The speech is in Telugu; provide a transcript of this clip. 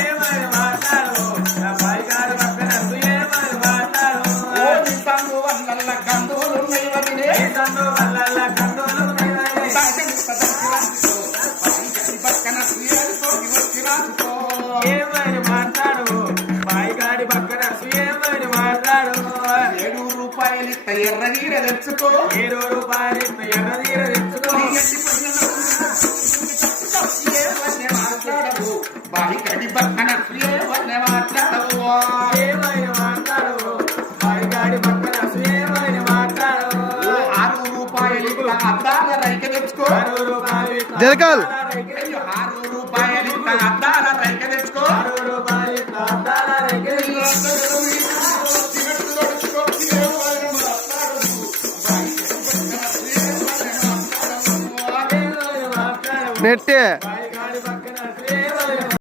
ఏమని మాట్లాడు బాయి గాడి పక్కన ఏమని మాట్లాడు సందు వల్ల కందులు సందు వల్ల కందులు పక్కన ఏమని మాట్లాడు బాయి గాడి పక్కన ఏమని మాట్లాడు రూపాయలు ఎర్రనీర తెచ్చుకో 7 రూపాయలు ఎర్రనీర తెచ్చుకో మాట్లాడవు బాయి గడి పక్కన ఏమని మాట్లాడవు ఏమని మాట్లాడు బాయి గాడి పక్కన ఏమని మాట్లాడు 6 రూపాయలు అద్దాల రైక తెచ్చుకో 6 రూపాయలు జరగాల్ 6 రూపాయలు అద్దాల రైక తెచ్చుకో 6 రూపాయలు అద్దాల రైక నెట్టే